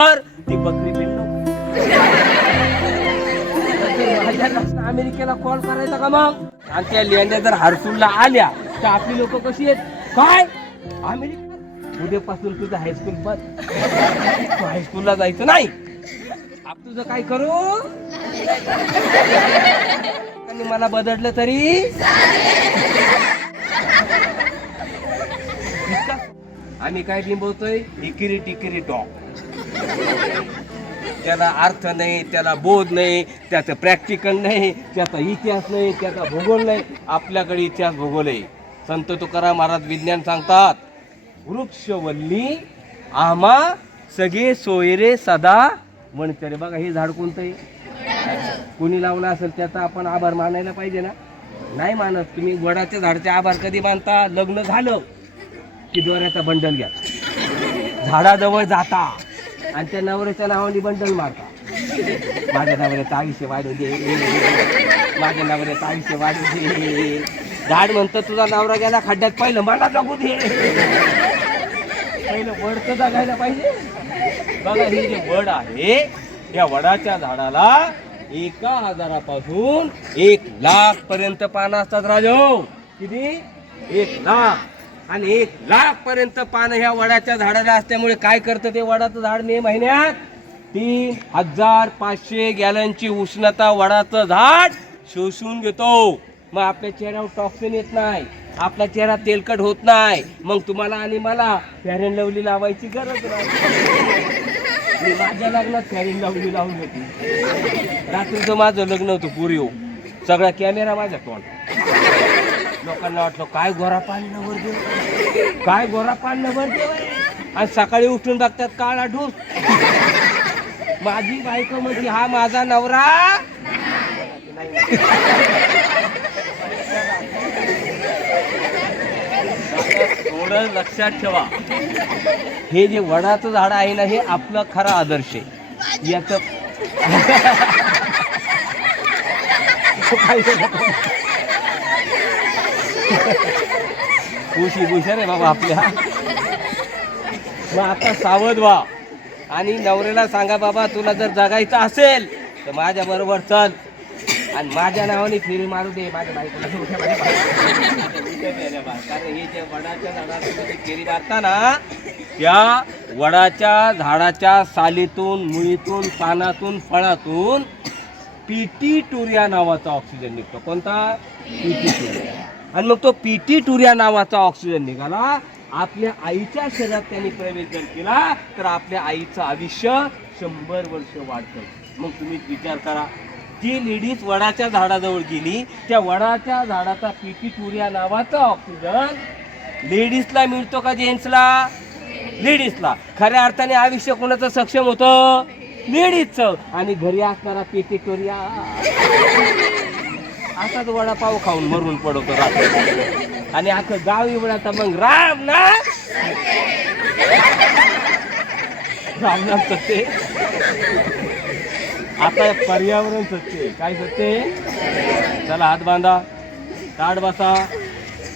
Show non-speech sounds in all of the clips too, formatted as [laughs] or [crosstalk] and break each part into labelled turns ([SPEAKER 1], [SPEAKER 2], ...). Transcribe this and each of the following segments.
[SPEAKER 1] तर ती बकरी भिंडो अमेरिकेला कॉल करायचा का मग? आणि त्या लेंड्या जर हरसूलला आल्या तर आपली लोक कशी आहेत? काय? अमेरिका उद्यापासून तुझं हायस्कूल बंद. तू हायस्कूलला जायचं नाही. आप तुझं काय करू? आणि मला बदललं तरी? आम्ही काय बिंबवतोय? इकिरी टिकिरी डॉग. त्याला अर्थ नाही त्याला बोध नाही त्याचं प्रॅक्टिकल नाही त्याचा इतिहास नाही त्याचा भूगोल नाही. आपल्याकडे इतिहास भूगोल आहे. संत तुकाराम महाराज विज्ञान सांगतात वृक्षवल्ली आम्हा सगळे सोयरे सदा वणचरे बघा हे झाड कोणतं आहे? कोणी लावलं असेल त्याचा आपण आभार मानायला पाहिजे ना? नाही मानत. तुम्ही वडाच्या झाडाचे आभार कधी मानता? लग्न झालं की दोऱ्याचा बंडल घ्या. झाडाजवळ जाता. आणि त्या नवऱ्याच्या नावाने बंडल मारता. माझ्या नवऱ्याचं आयुष्य वाढू दे. माझ्या नवऱ्याचं आयुष्य वाढू दे. झाड म्हणतं तुझा नवरा गेला खड्ड्यात पहिलं मला जगू दे. पहिलं वड तर जगायला पाहिजे. बघा हे जे वड आहे या वडाच्या झाडाला एका हजारापासून एक लाख पर्यंत पानं असतात राजो. किती? एक लाख. आणि एक लाख पर्यंत पानं ह्या वडाच्या झाडाला असल्यामुळे काय करतं ते वडाचं झाड मे महिन्यात? तीन हजार पाचशे गॅलनची उष्णता वडाचं झाड शोषून घेतो. मग आपल्या चेहऱ्यावर टॉक्सिन येत नाही. आपला चेहरा तेलकट होत नाही. मग तुम्हाला आणि मला फॅरेन लवली लावायची गरज नाही. मी माझ्या लग्नात फॅरेन लवली लावून होती. रात्रीचं माझं लग्न होतं पुरी सगळा कॅमेरा माझ्या तोंड लोकांना वाटलं काय गोरा पाणी नवर देव? काय गोरा पाणी नवर देव आहे. आणि सकाळी उठून बघतात काळा ढूस. माझी बायको म्हणजे हा माझा नवरा. थोडं लक्षात ठेवा. हे जे वडाचं झाड आहे ना हे आपलं खरा आदर्श आहे. याच [laughs] खुशी खुशार आहे बाबा आपल्या. मग आता सावध व्हा. आणि नवऱ्याला सांगा बाबा तुला जर जगायचं असेल तर माझ्या बरोबर चल. आणि माझ्या नावाने फिरी मारू दे माझ्या बायकोला कारण हे जे वडाच्या फेरी मारताना त्या वडाच्या झाडाच्या सालीतून मुळीतून पानातून फळातून पीटी टुरिया नावाचा ऑक्सिजन निघतो. कोणता? Pituitary. आणि मग तो पीटी टुरिया नावाचा ऑक्सिजन निघाला. आपल्या आईच्या शरीरात त्यांनी प्रवेश जर केला तर आपल्या आईचं आयुष्य शंभर वर्ष वाढतं. मग तुम्ही विचार करा. जी लेडीज वडाच्या झाडाजवळ गेली त्या वडाच्या झाडाचा पीटी टुरिया नावाचा ऑक्सिजन लेडीजला मिळतो का जेंट्सला लेडीजला खऱ्या अर्थाने आयुष्य कोणाचं सक्षम होतं? लेडीजचं आणि घरी असणारा पेटिटोरिया असाच वडापाव खाऊन मरून पडतो रात्री आणि अख्खं गाव एवढा मग राम ना? राम नाम सत्य? आता पर्यावरण सत्य काय सत्य चला हात बांधा ताट बसा.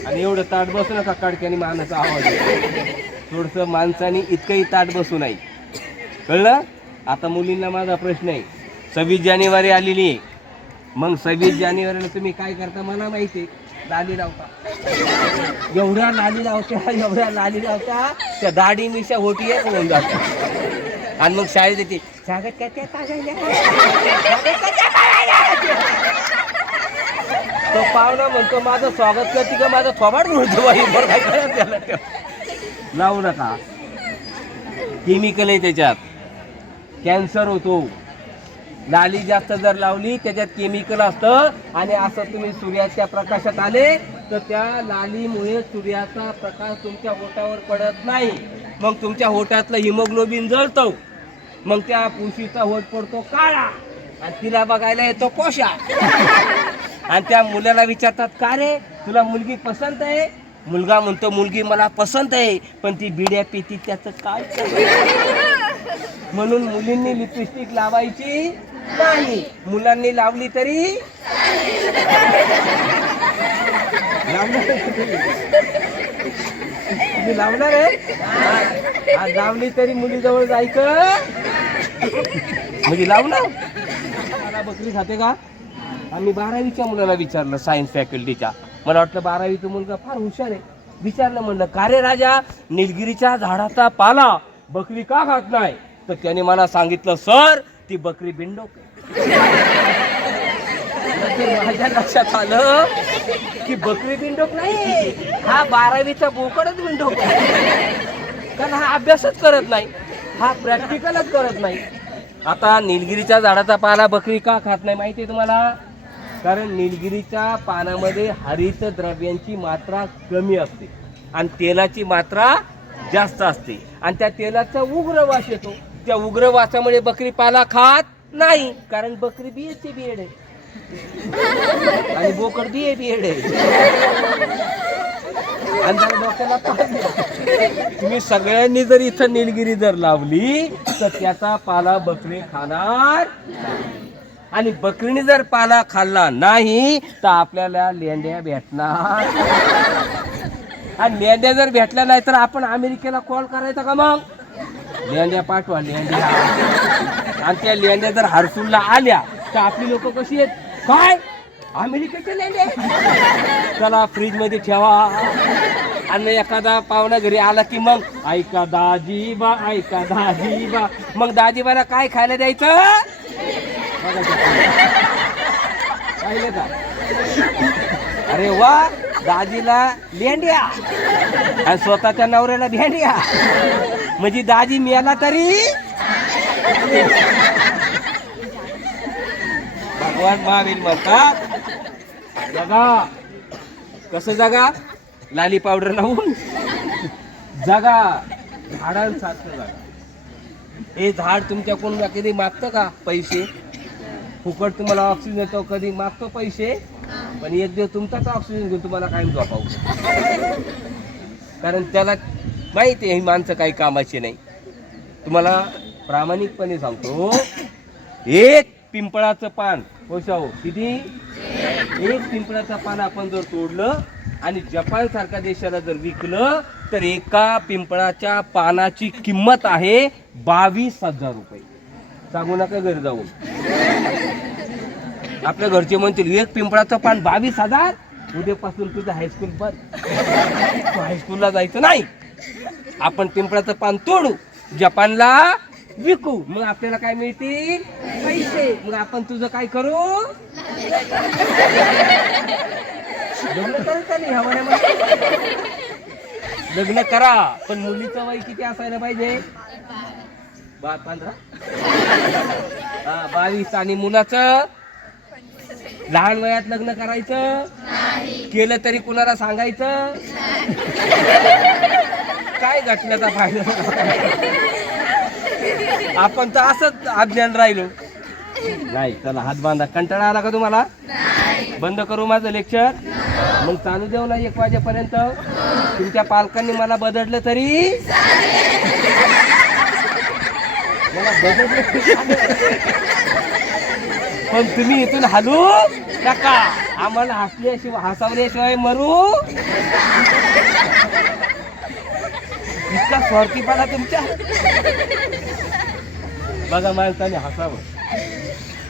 [SPEAKER 1] आणि एवढं ताट बसू नका कडक्याने मानाचा आवाज थोडस माणसाने इतकंही ताट बसू नाही. कळलं? आता मुलींना माझा प्रश्न आहे. सव्वीस जानेवारी आलेली आहे. मग सव्वीस जानेवारीला तुम्ही काय करता मला माहिती आहे. लाली लावता. एवढ्या लाली लावत्या एवढ्या लाली लावता त्या दाढी मिशा होती एक होऊन जातात आणि मग शाळेत येते स्वागत काय तो पाहुणा म्हणतो माझं स्वागत करते का? माझं थोबाड म्हणतो बाई बरं काय करायचं त्याला लावू नका. केमिकल आहे त्याच्यात. कॅन्सर होतो. लाली जास्त जर लावली त्याच्यात केमिकल असतं. आणि असं तुम्ही सूर्याच्या प्रकाशात आले तर त्या लालीमुळे सूर्याचा प्रकाश तुमच्या होटावर पडत नाही. मग तुमच्या होटातलं हिमोग्लोबिन जळतो. मग त्या पुशीचा होट पडतो काळा. आणि तिला बघायला येतो कोशा. आणि त्या मुलाला विचारतात का रे तुला मुलगी पसंत आहे? मुलगा म्हणतो मुलगी मला पसंत आहे पण ती बिड्या पिती त्याचं काय म्हणून मुलींनी लिपस्टिक लावायची. नाही. मुलांनी लावली तरी? लावणार तुम्ही लावणार आहे? लावली तरी मुलीजवळ जायचं म्हणजे लावणार? मला बकरी खाते का? आम्ही बारावीच्या मुलाला विचारलं सायन्स फॅकल्टीच्या मला वाटलं बारावीचा मुलगा फार हुशार आहे. विचारलं म्हणलं का रे राजा? निलगिरीच्या झाडाचा पाला बकरी का खात नाही? तर त्याने मला सांगितलं सर ती बकरी बिंडोक माझ्या लक्षात आलं की बकरी बिंडोक नाही हा बारावीचा बोकडच बिंडोक कारण हा अभ्यासच करत नाही हा प्रॅक्टिकलच करत नाही. आता निलगिरीच्या झाडाचा पाला बकरी का खात नाही माहिती आहे तुम्हाला? कारण निलगिरीच्या पानामध्ये हरित द्रव्यांची मात्रा कमी असते आणि तेलाची मात्रा जास्त असते आणि त्या तेलाचा उग्र वास येतो. त्या उग्रवासामुळे बकरी पाला खात नाही. कारण बकरी बियेची बियड आहे आणि बोकड बिये बियड आहे आणि जर डोक्याला आहे. तुम्ही सगळ्यांनी जर इथं निलगिरी जर लावली तर त्याचा पाला बकरी खाणार आणि बकरीने जर पाला खाल्ला नाही तर आपल्याला लेंड्या भेटणार. आणि लेंड्या जर भेटल्या नाही तर आपण अमेरिकेला कॉल करायचा का मग? लेंड्या पाठवा लेंड्या. आणि त्या लेंड्या जर हरसूलला आल्या तर आपली लोक कशी आहेत? काय? अमेरिकेच्या लेंड्या चला फ्रीजमध्ये ठेवा. आणि एखादा पाहुणा घरी आला की मग ऐका दाजीबा ऐका दाजीबा. मग दाजीबाला काय खायला द्यायचं? पाहिलं का? अरे वा! दाजीला लेंड्या आणि स्वतःच्या नवऱ्याला भेंड्या. म्हणजे दाजी मिळाला तरी. भगवान महावीर म्हणतात जगा. कसं जगा? लाली पावडर लावून. जगा. झाडांसारखं जगा. हे झाड तुमच्याकडून कधी मागतं का? पैसे. फुकट तुम्हाला ऑक्सिजन येतो कधी मागतो पैसे? पण एक दिवस तुमचाच ऑक्सिजन घेऊन तुम्हाला कायम झोपावू. कारण त्याला माहिती आहे ही माणसं काही कामाची नाही. तुम्हाला प्रामाणिकपणे सांगतो एक पिंपळाचं पान हो किती? एक पिंपळाचं पान आपण जर तोडलं आणि जपान सारख्या देशाला जर विकलं तर एका पिंपळाच्या पानाची किंमत आहे बावीस हजार रुपये. सांगू नका घरी जाऊन. आपल्या घरचे म्हणतील एक पिंपळाचं पान बावीस हजार? उद्यापासून तुझं हायस्कूल बंद. तू हायस्कूलला जायचं नाही. आपण पिंपळाचं पान तोडू जपानला विकू. मग आपल्याला काय मिळतील? पैसे. मग आपण तुझं काय करू? लग्न करत लग्न करा पण मुलीचं वय किती असायला पाहिजे? बा पंधरा हा बावीस. आणि मुलाचं? लहान वयात लग्न करायचं? केलं तरी कुणाला सांगायचं? काय घटनेचा फायदा आपण तर असंच अज्ञान राहिलो. नाही चला हात बांधा. कंटाळा आला का तुम्हाला? बंद करू माझं लेक्चर? मग चालू देऊ ना एक वाजेपर्यंत. तुमच्या पालकांनी मला बदललं तरी? मला बदललं तरी? पण तुम्ही इथून हलू नका. आम्हाला हसल्याशिवाय हसवल्याशिवाय मरू. इतका स्वार्थीपणा तुमच्या. बघा माणसाने हसावं.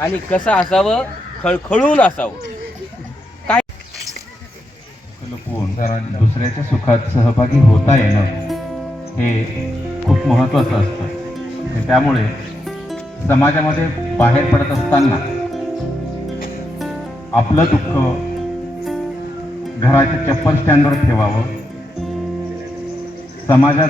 [SPEAKER 1] आणि कसं हसावं? खळखळून असावं काय?
[SPEAKER 2] लपवून दुसऱ्याच्या सुखात सहभागी होता येणं हे खूप महत्त्वाचं असतं. त्यामुळे समाजामध्ये बाहेर पडत असताना आपलं दुःख घराच्या चप्पल स्टँडवर ठेवावं. समाजात